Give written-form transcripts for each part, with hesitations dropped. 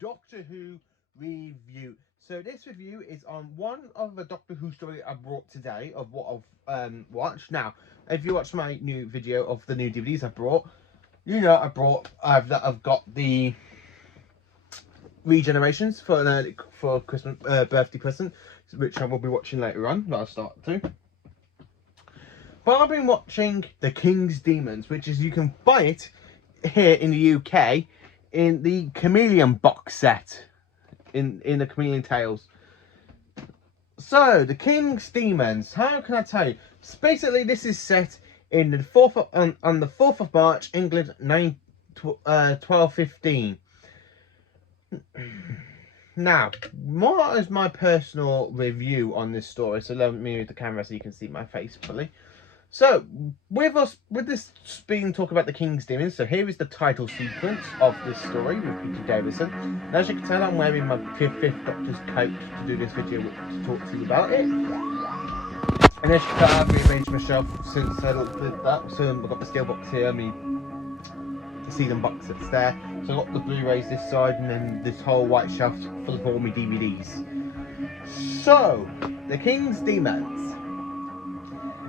Doctor Who review. So this review is on one of the Doctor Who story I brought today of what I've watched. Now, if you watch my new video of the new DVDs I brought, you know I've got the regenerations for Christmas birthday present, which I will be watching later on. That I'll start to. But I've been watching The King's Demons, which is you can buy it here in the UK in the Chameleon box set, in the Chameleon Tales. So The King's Demons, how can I tell you? So basically, this is set in the on the 4th of March, England, 1215. Now, what is my personal review on this story? So let me move the camera so you can see my face fully. So, with this being talk about the King's Demons, so here is the title sequence of this story with Peter Davison. And as you can tell, I'm wearing my fifth Doctor's coat to do this video to talk to you about it. And as you can tell, I've rearranged my shelf since I did that. So I've got the steel box here, the Season box that's there. So I've got the Blu-rays this side, and then this whole white shelf full of all my DVDs. So, the King's Demons.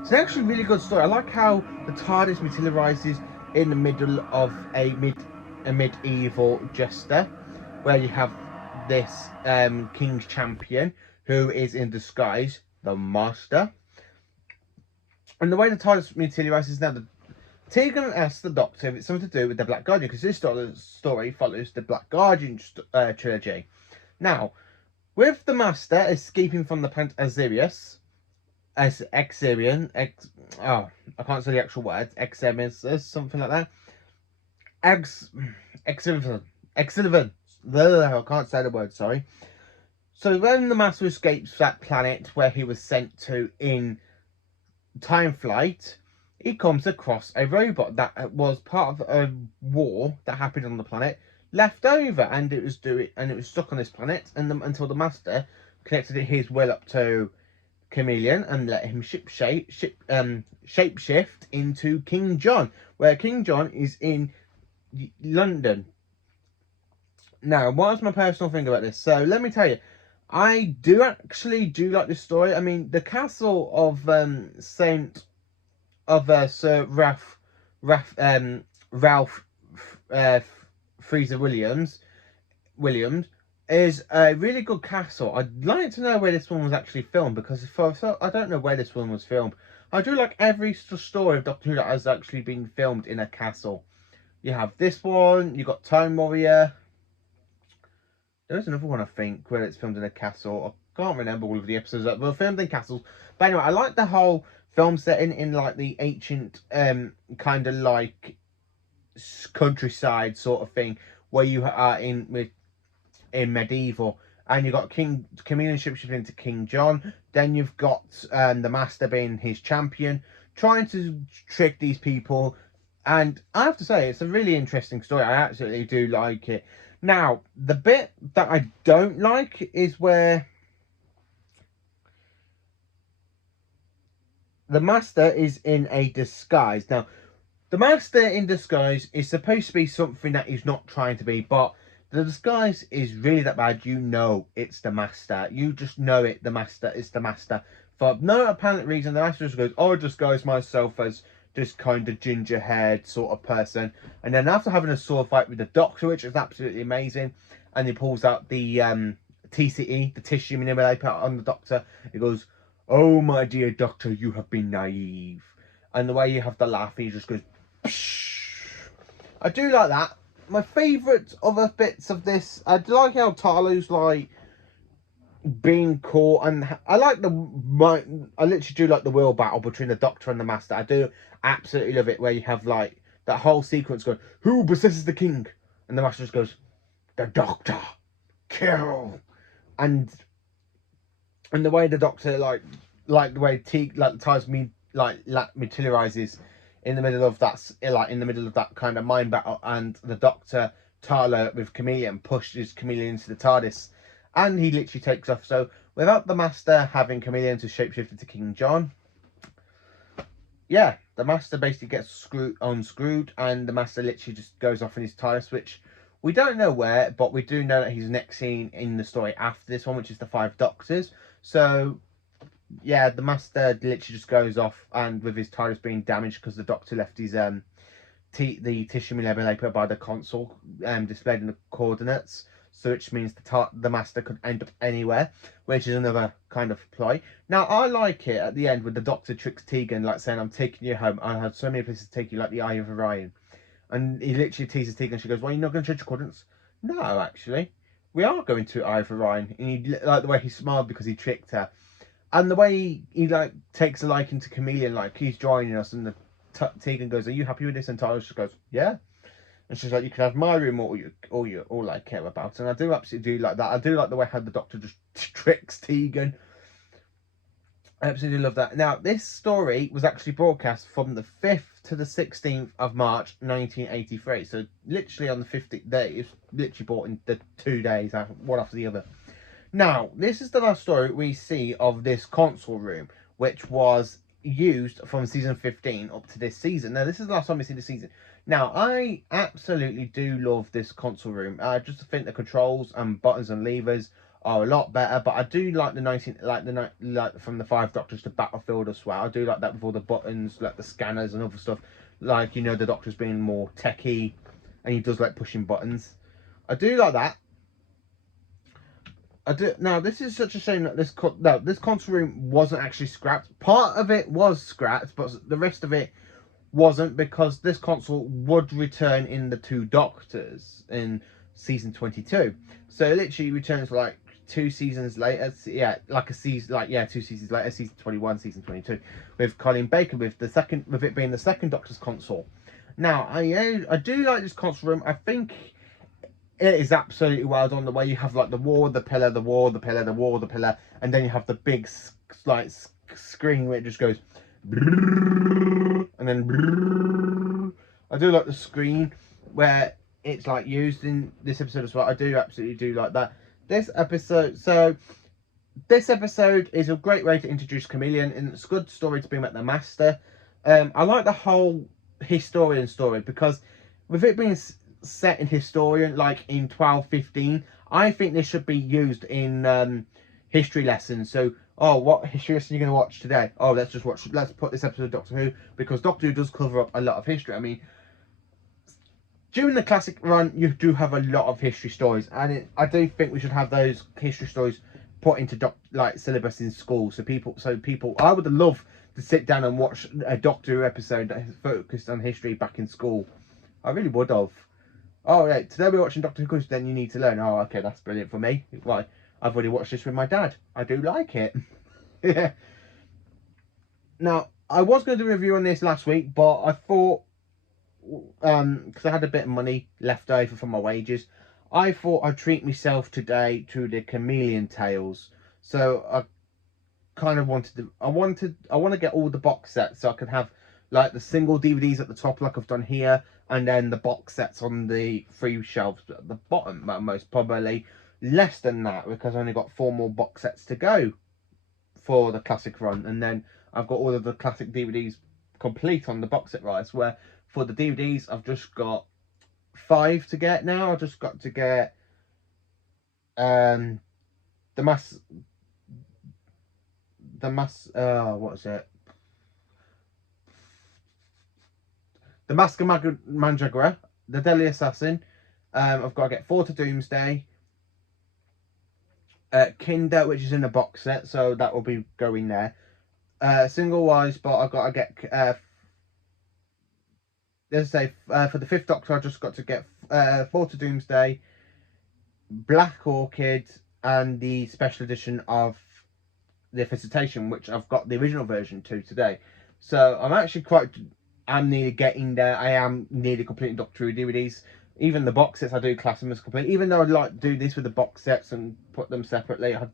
It's actually a really good story. I like how the TARDIS materialises in the middle of a medieval jester, where you have this King's Champion who is in disguise the Master. And the way the TARDIS materialises now, Tegan asks the Doctor if it's something to do with the Black Guardian, because this story follows the Black Guardian trilogy. Now, with the Master escaping from the planet Azirius, as Exirian, I can't say the actual words, Exemis, something like that. Exilivan. I can't say the word, sorry. So when the Master escapes that planet where he was sent to in Time Flight, he comes across a robot that was part of a war that happened on the planet, left over, and it was stuck on this planet, and until the Master connected his will up to Chameleon and let him shapeshift into King John, where King John is in London. Now, what's my personal thing about this? So let me tell you, I actually do like this story. I mean, the castle of Sir Ralph Freezer Williams is a really good castle. I'd like to know where this one was actually filmed, because I don't know where this one was filmed. I do like every story of Doctor Who that has actually been filmed in a castle. You have this one, you got Time Warrior. There's another one, I think, where it's filmed in a castle. I can't remember all of the episodes that were filmed in castles. But anyway, I like the whole film setting in like the ancient kind of like countryside sort of thing, where you are in medieval, and you've got Chameleon shapeshifting into King John. Then you've got the Master being his champion, trying to trick these people. And I have to say, it's a really interesting story. I absolutely do like it. Now, the bit that I don't like is where the Master is in a disguise. Now, the Master in disguise is supposed to be something that he's not trying to be, but the disguise is really that bad. You know it's the Master. You just know it. The Master is the Master. For no apparent reason, the Master just goes, "Oh, I disguise myself as this kind of ginger-haired sort of person." And then after having a sword fight with the Doctor, which is absolutely amazing, and he pulls out the TCE, the tissue manipulator on the Doctor. He goes, "Oh, my dear Doctor, you have been naive." And the way you have the laugh, he just goes, Psh. I do like that. My favourite other bits of this, I do like how Tarlu's like being caught, and I like I literally do like the will battle between the Doctor and the Master. I do absolutely love it, where you have like that whole sequence going, "Who possesses the king?" And the Master just goes, "The Doctor, kill." And the way the Doctor like the way ties me materializes in the middle of that kind of mind battle, and the Doctor Tarlo with Chameleon pushes Chameleon into the TARDIS, and he literally takes off. So without the Master having Chameleon to shapeshift into King John, yeah, the Master basically gets unscrewed, and the Master literally just goes off in his TARDIS, which We don't know where, but we do know that he's next seen in the story after this one, which is the Five Doctors. So yeah, the Master literally just goes off, and with his TARDIS being damaged because the Doctor left his the tissue manipulator by the console displayed in the coordinates, so which means the Master could end up anywhere, which is another kind of ploy. Now I like it at the end with the Doctor tricks Tegan, like saying, "I'm taking you home. I have so many places to take you, like the Eye of Orion." And he literally teases Tegan. She goes, "Well, you're not going to change your coordinates?" No, actually, we are going to Eye of Orion. And he like the way he smiled because he tricked her, and the way he like takes a liking to Chameleon, like he's joining us, and the Tegan goes, "Are you happy with this?" And Tyler just goes, "Yeah." And she's like, "You can have my room, all I care about." And I do absolutely do like that. I do like the way how the Doctor just tricks Tegan. I absolutely love that. Now, this story was actually broadcast from the 5th to the 16th of March 1983. So literally on the 15th day, it's literally bought in the 2 days, one after the other. Now, this is the last story we see of this console room, which was used from season 15 up to this season. Now, this is the last time we see the season. Now, I absolutely do love this console room. I just think the controls and buttons and levers are a lot better, but I do like like from the Five Doctors to Battlefield as well. I do like that with all the buttons, like the scanners and other stuff. Like, you know, the Doctor's being more techie, and he does like pushing buttons. I do like that. I do. Now, this is such a shame that this console room wasn't actually scrapped. Part of it was scrapped, but the rest of it wasn't, because this console would return in the Two Doctors in season 22. So it literally returns like 2 seasons later. Yeah, like a season, like yeah, 2 seasons later, season 21, season 22, with Colin Baker, with it being the second Doctor's console. Now, I do like this console room. I think it is absolutely well done. The way you have like the wall, the pillar, the wall, the pillar, the wall, the pillar, and then you have the big like screen where it just goes, and then I do like the screen where it's like used in this episode as well. I do absolutely do like that. This episode is a great way to introduce Chameleon, and it's a good story to bring back the Master. I like the whole historian story, because with it being set in historian, like in 1215, I think this should be used in history lessons. So, oh, what history lesson are you going to watch today? Oh, let's put this episode of Doctor Who, because Doctor Who does cover up a lot of history. I mean, during the classic run, you do have a lot of history stories, and I do think we should have those history stories put into syllabus in school, so people. I would love to sit down and watch a Doctor Who episode that is focused on history back in school. I really would have. Oh, yeah, today we're watching Doctor Who, because then you need to learn. Oh, okay, that's brilliant for me. Why? I've already watched this with my dad. I do like it. Yeah. Now, I was going to do a review on this last week, but I thought, because I had a bit of money left over from my wages, I thought I'd treat myself today to the Chameleon Tales. So I kind of I want to get all the box sets, so I could have like the single DVDs at the top, like I've done here, and then the box sets on the 3 shelves at the bottom. Most probably less than that, because I only got 4 more box sets to go for the classic run, and then I've got all of the classic DVDs complete on the box set rights. Where for the DVDs, I've just got 5 to get now. I've just got to get the what is it? The Mask of Mandragora, the Deadly Assassin. I've got to get 4 to Doomsday. Kinder, which is in the box set, so that will be going there. Single wise, but I've got to get let's say for the 5th Doctor, I just got to get 4 to Doomsday, Black Orchid, and the special edition of the Visitation, which I've got the original version to today. So I'm nearly getting there. I am nearly completing Doctor Who DVDs. Even the box sets, I do class them as complete. Even though I'd like to do this with the box sets and put them separately, I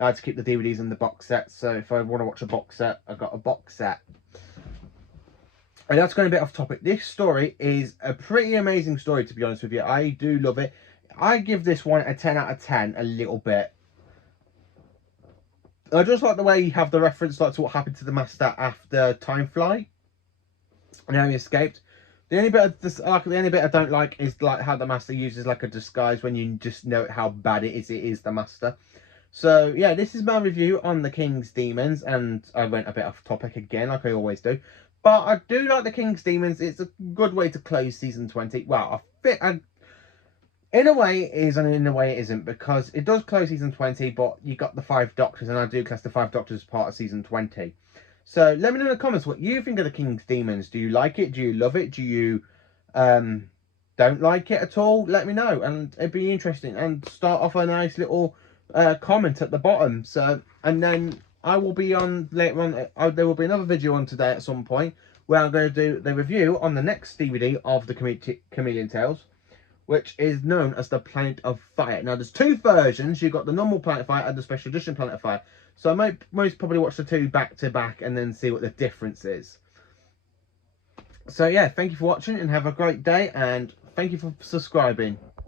like to keep the DVDs in the box sets. So if I want to watch a box set, I've got a box set. And that's going a bit off topic. This story is a pretty amazing story, to be honest with you. I do love it. I give this one a 10 out of 10 a little bit. I just like the way you have the reference to what happened to the Master after Time Flight and how he escaped. The only bit I don't like is like how the Master uses like a disguise when you just know how bad it is the Master. So yeah, this is my review on the King's Demons, and I went a bit off topic again, like I always do. But I do like the King's Demons. It's a good way to close season 20. Well, in a way it is, and in a way it isn't, because it does close season 20, but you got the 5 Doctors, and I do class the 5 Doctors as part of season 20. So let me know in the comments what you think of the King's Demons. Do you like it? Do you love it? Do you don't like it at all? Let me know, and it'd be interesting. And start off a nice little comment at the bottom. So, and then I will be on later on. There will be another video on today at some point where I'm going to do the review on the next DVD of the Chameleon Tales, which is known as the Planet of Fire. Now, there's 2 versions. You've got the normal Planet of Fire and the special edition Planet of Fire. So I might most probably watch the 2 back to back and then see what the difference is. So yeah, thank you for watching and have a great day, and thank you for subscribing.